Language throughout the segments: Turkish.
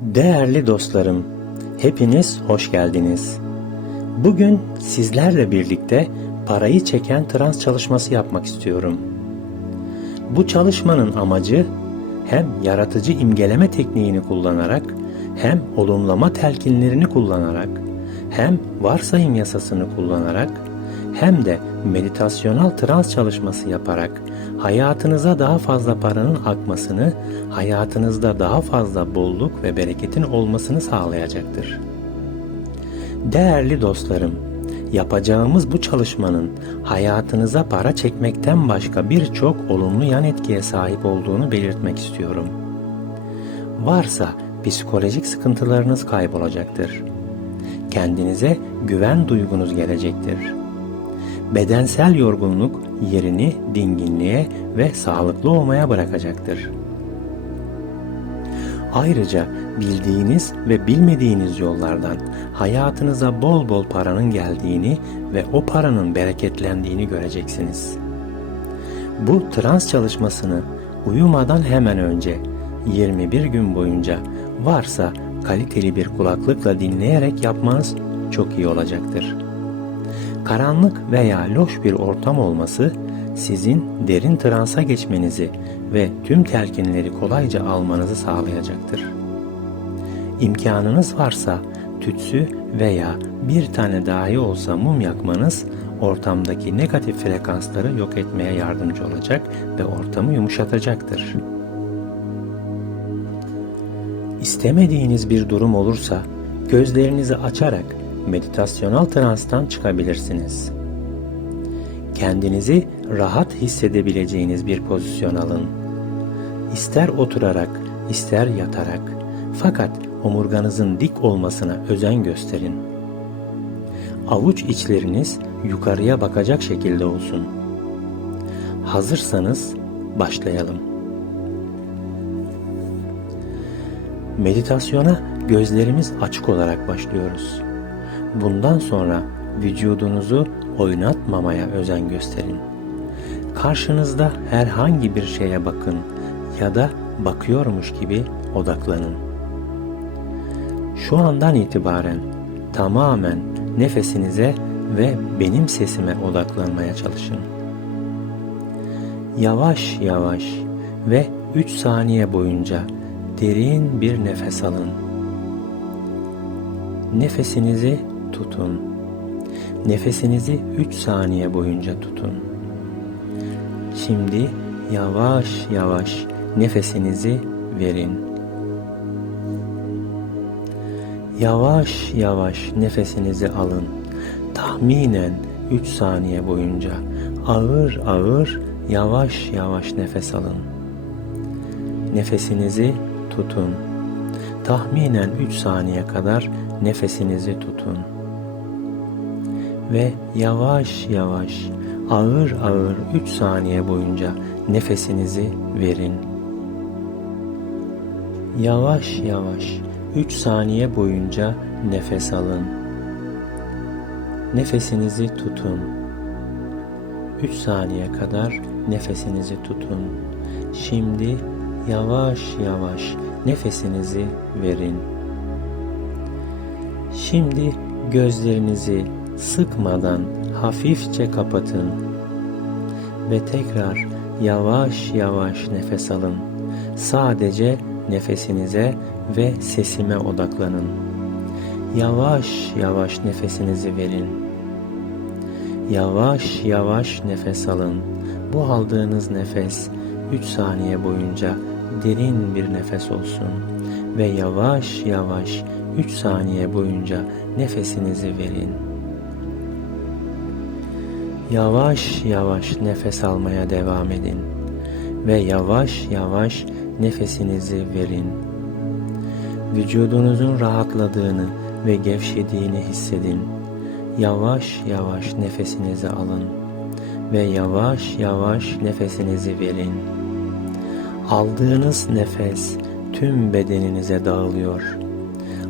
Değerli dostlarım, hepiniz hoş geldiniz. Bugün sizlerle birlikte parayı çeken trans çalışması yapmak istiyorum. Bu çalışmanın amacı hem yaratıcı imgeleme tekniğini kullanarak hem olumlama telkinlerini kullanarak hem varsayım yasasını kullanarak hem de meditasyonal trans çalışması yaparak hayatınıza daha fazla paranın akmasını, hayatınızda daha fazla bolluk ve bereketin olmasını sağlayacaktır. Değerli dostlarım, yapacağımız bu çalışmanın hayatınıza para çekmekten başka birçok olumlu yan etkiye sahip olduğunu belirtmek istiyorum. Varsa psikolojik sıkıntılarınız kaybolacaktır. Kendinize güven duygunuz gelecektir. Bedensel yorgunluk yerini dinginliğe ve sağlıklı olmaya bırakacaktır. Ayrıca bildiğiniz ve bilmediğiniz yollardan hayatınıza bol bol paranın geldiğini ve o paranın bereketlendiğini göreceksiniz. Bu trans çalışmasını uyumadan hemen önce 21 gün boyunca varsa kaliteli bir kulaklıkla dinleyerek yapmanız çok iyi olacaktır. Karanlık veya loş bir ortam olması sizin derin transa geçmenizi ve tüm telkinleri kolayca almanızı sağlayacaktır. İmkanınız varsa tütsü veya bir tane dahi olsa mum yakmanız ortamdaki negatif frekansları yok etmeye yardımcı olacak ve ortamı yumuşatacaktır. İstemediğiniz bir durum olursa gözlerinizi açarak meditasyonal transtan çıkabilirsiniz. Kendinizi rahat hissedebileceğiniz bir pozisyon alın. İster oturarak, ister yatarak fakat omurganızın dik olmasına özen gösterin. Avuç içleriniz yukarıya bakacak şekilde olsun. Hazırsanız başlayalım. Meditasyona gözlerimiz açık olarak başlıyoruz. Bundan sonra vücudunuzu oynatmamaya özen gösterin. Karşınızda herhangi bir şeye bakın ya da bakıyormuş gibi odaklanın. Şu andan itibaren tamamen nefesinize ve benim sesime odaklanmaya çalışın. Yavaş yavaş ve 3 saniye boyunca derin bir nefes alın. Nefesinizi tutun. Nefesinizi 3 saniye boyunca tutun. Şimdi yavaş yavaş nefesinizi verin. Yavaş yavaş nefesinizi alın. Tahminen 3 saniye boyunca ağır ağır yavaş yavaş nefes alın. Nefesinizi tutun. Tahminen 3 saniye kadar nefesinizi tutun. Ve yavaş yavaş ağır ağır 3 saniye boyunca nefesinizi verin. Yavaş yavaş 3 saniye boyunca nefes alın. Nefesinizi tutun. 3 saniye kadar nefesinizi tutun. Şimdi yavaş yavaş nefesinizi verin. Şimdi gözlerinizi sıkmadan hafifçe kapatın ve tekrar yavaş yavaş nefes alın. Sadece nefesinize ve sesime odaklanın. Yavaş yavaş nefesinizi verin. Yavaş yavaş nefes alın. Bu aldığınız nefes 3 saniye boyunca derin bir nefes olsun ve yavaş yavaş 3 saniye boyunca nefesinizi verin. Yavaş yavaş nefes almaya devam edin ve yavaş yavaş nefesinizi verin. Vücudunuzun rahatladığını ve gevşediğini hissedin. Yavaş yavaş nefesinizi alın ve yavaş yavaş nefesinizi verin. Aldığınız nefes tüm bedeninize dağılıyor.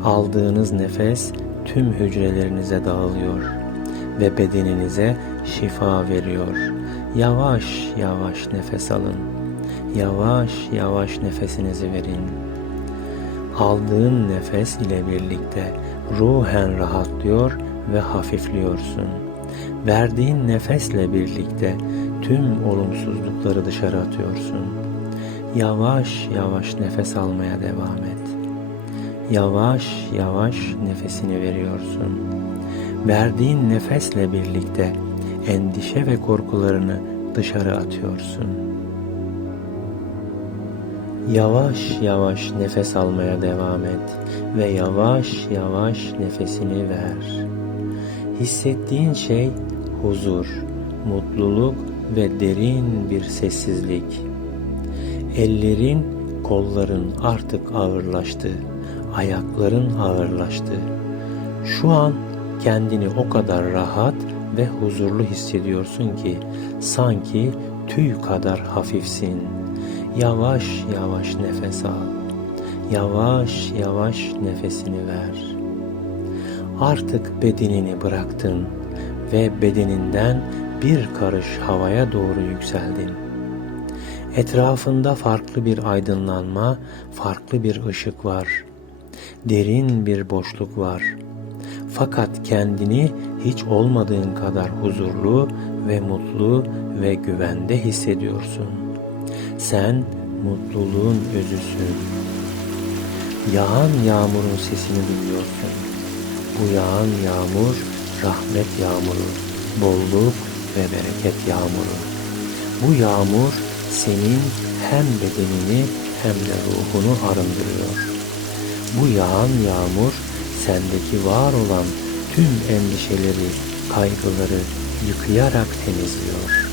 Aldığınız nefes tüm hücrelerinize dağılıyor ve bedeninize şifa veriyor. Yavaş yavaş nefes alın. Yavaş yavaş nefesinizi verin. aldığın nefes ile birlikte ruhen rahatlıyor ve hafifliyorsun. Verdiğin nefesle birlikte tüm olumsuzlukları dışarı atıyorsun. Yavaş yavaş nefes almaya devam et. Yavaş yavaş nefesini veriyorsun. Verdiğin nefesle birlikte endişe ve korkularını dışarı atıyorsun. Yavaş yavaş nefes almaya devam et ve yavaş yavaş nefesini ver. Hissettiğin şey huzur, mutluluk ve derin bir sessizlik. Ellerin, kolların artık ağırlaştı. Ayakların ağırlaştı. Şu an kendini o kadar rahat ve huzurlu hissediyorsun ki sanki tüy kadar hafifsin. Yavaş yavaş nefes al. Yavaş yavaş nefesini ver. Artık bedenini bıraktın ve bedeninden bir karış havaya doğru yükseldin. Etrafında farklı bir aydınlanma, farklı bir ışık var. Derin bir boşluk var. Fakat kendini hiç olmadığın kadar huzurlu ve mutlu ve güvende hissediyorsun. Sen mutluluğun özüsün. Yağan yağmurun sesini duyuyorsun. Bu yağan yağmur rahmet yağmuru, bolluk ve bereket yağmuru. Bu yağmur senin hem bedenini hem de ruhunu arındırıyor. Bu yağan yağmur sendeki var olan tüm endişeleri, kaygıları yıkayarak temizliyor.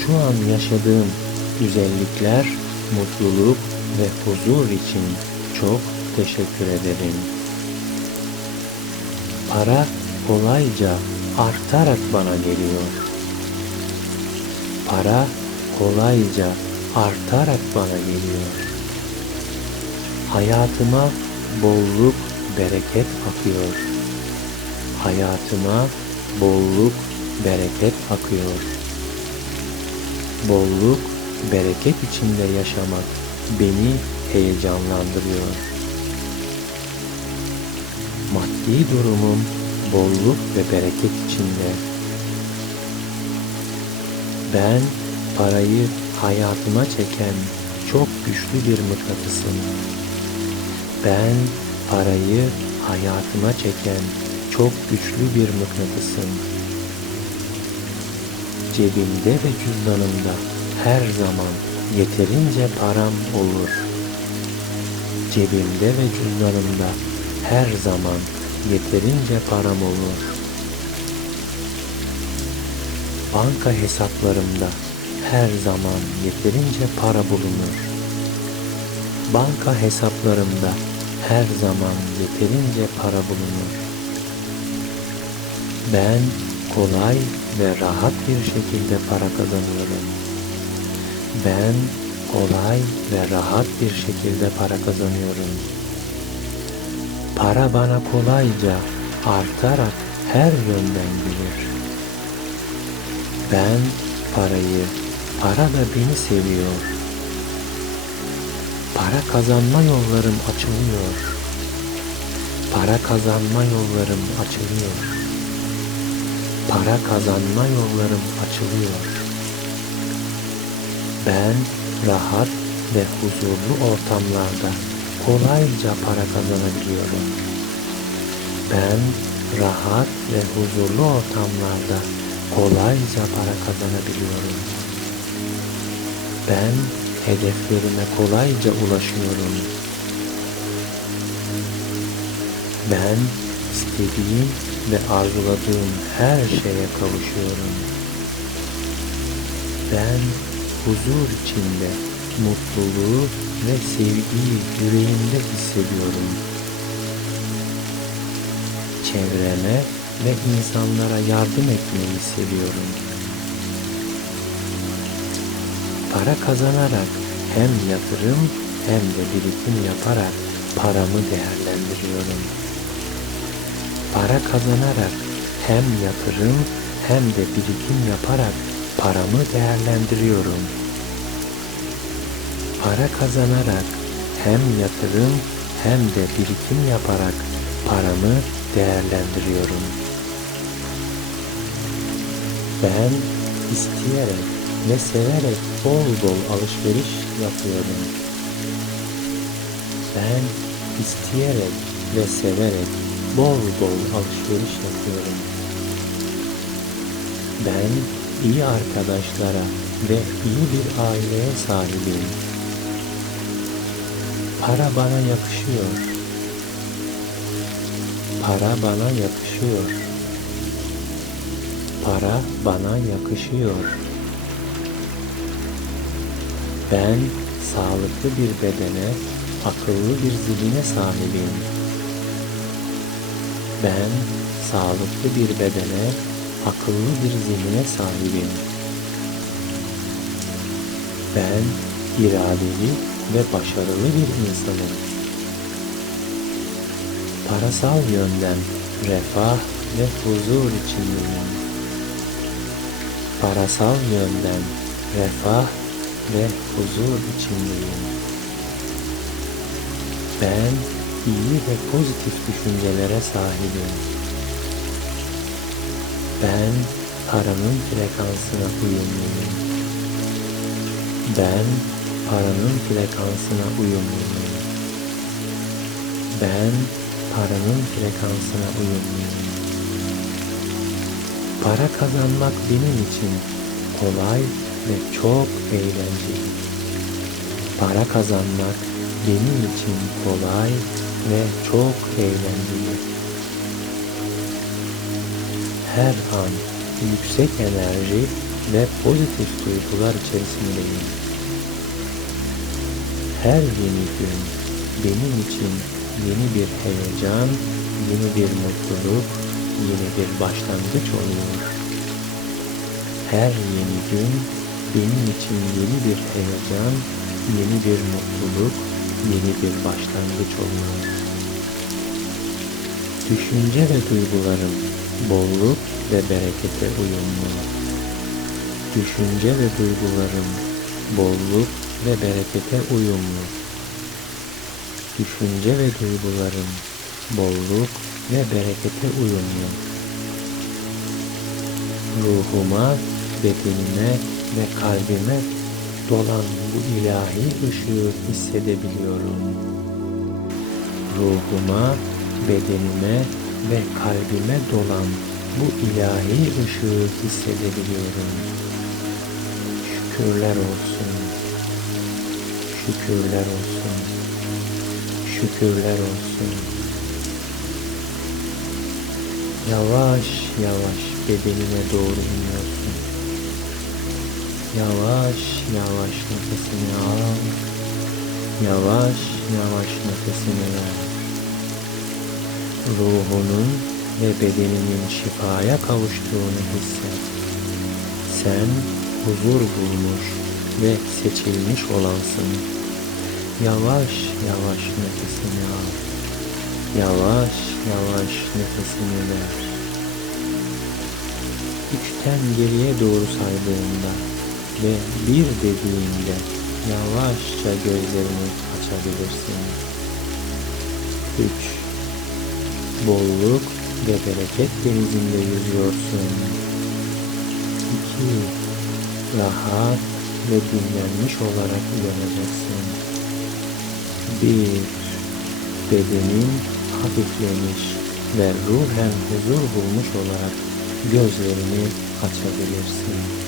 Şu an yaşadığım güzellikler, mutluluk ve huzur için çok teşekkür ederim. Para kolayca artarak bana geliyor. Para kolayca artarak bana geliyor. Hayatıma bolluk, bereket akıyor. Hayatıma bolluk, bereket akıyor. Bolluk, bereket içinde yaşamak beni heyecanlandırıyor. Maddi durumum bolluk ve bereket içinde. Ben parayı hayatıma çeken çok güçlü bir mıknatısım. Ben parayı hayatıma çeken çok güçlü bir mıknatısım. Cebimde ve cüzdanımda her zaman yeterince param olur. Cebimde ve cüzdanımda her zaman yeterince param olur. Banka hesaplarımda her zaman yeterince para bulunur. Banka hesaplarımda her zaman yeterince para bulunur. Ben kolay ve rahat bir şekilde para kazanıyorum. Ben kolay ve rahat bir şekilde para kazanıyorum. Para bana kolayca artarak her yönden gelir. Ben parayı, para da beni seviyor. Para kazanma yollarım açılıyor. Para kazanma yollarım açılıyor. Para kazanma yollarım açılıyor. Ben rahat ve huzurlu ortamlarda kolayca para kazanabiliyorum. Ben rahat ve huzurlu ortamlarda kolayca para kazanabiliyorum. Ben hedeflerime kolayca ulaşıyorum. Ben istediğim ve arzuladığım her şeye kavuşuyorum. Ben huzur içinde mutluluğu ve sevgiyi yüreğimde hissediyorum. Çevreme ve insanlara yardım etmeyi seviyorum. Para kazanarak hem yatırım hem de birikim yaparak paramı değerlendiriyorum. Para kazanarak hem yatırım hem de birikim yaparak paramı değerlendiriyorum. Para kazanarak hem yatırım hem de birikim yaparak paramı değerlendiriyorum. Ben isteyerek ve severek bol bol alışveriş yapıyorum. Ben isteyerek ve severek bol bol alışveriş yapıyorum. Ben iyi arkadaşlara ve iyi bir aileye sahibim. Para bana yakışıyor. Para bana yakışıyor. Para bana yakışıyor. Ben sağlıklı bir bedene, akıllı bir zihne sahibim. Ben sağlıklı bir bedene, akıllı bir zihne sahibim. Ben iradeli ve başarılı bir insanım. Parasal yönden refah ve huzur içindeyim. Parasal yönden refah ve huzur içindeyim. Ben iyi ve pozitif düşüncelere sahibim. Ben paranın frekansına uyumluyum. Ben paranın frekansına uyumluyum. Ben paranın frekansına uyumluyum. Para kazanmak benim için kolay ve çok eğlenceli. Para kazanmak benim için kolay ve çok eğlenceli. Her an yüksek enerji ve pozitif duygular içerisindeyim. Her yeni gün benim için yeni bir heyecan, yeni bir mutluluk, yeni bir başlangıç oluyor. Her yeni gün benim için yeni bir heyecan, yeni bir mutluluk, yeni bir başlangıç oluyor. Düşünce ve duygularım bolluk ve berekete uyumlu. Düşünce ve duygularım bolluk ve berekete uyumlu. Düşünce ve duygularım bolluk ve berekete uyumlu. Ruhuma, bedenime ve kalbime dolan bu ilahi ışığı hissedebiliyorum. Ruhuma, bedenime ve kalbime dolan bu ilahi ışığı hissedebiliyorum. Şükürler olsun. Şükürler olsun. Şükürler olsun. Yavaş yavaş bedenine doğru iniyorsun. Yavaş yavaş nefesini al. Yavaş yavaş nefesini ver. Ruhunun ve bedeninin şifaya kavuştuğunu hisset. Sen huzur bulmuş ve seçilmiş olansın. Yavaş yavaş nefesini al. Yavaş yavaş nefesini ver. Üçten geriye doğru saydığında ve bir dediğinde yavaşça gözlerini açabilirsin. Üç. Bolluk ve bereket denizinde yüzüyorsun. İki. Rahat ve dinlenmiş olarak uyaneceksin. Bir. Bedenin hafiflemiş ve ruhen huzur bulmuş olarak gözlerini açabilirsin.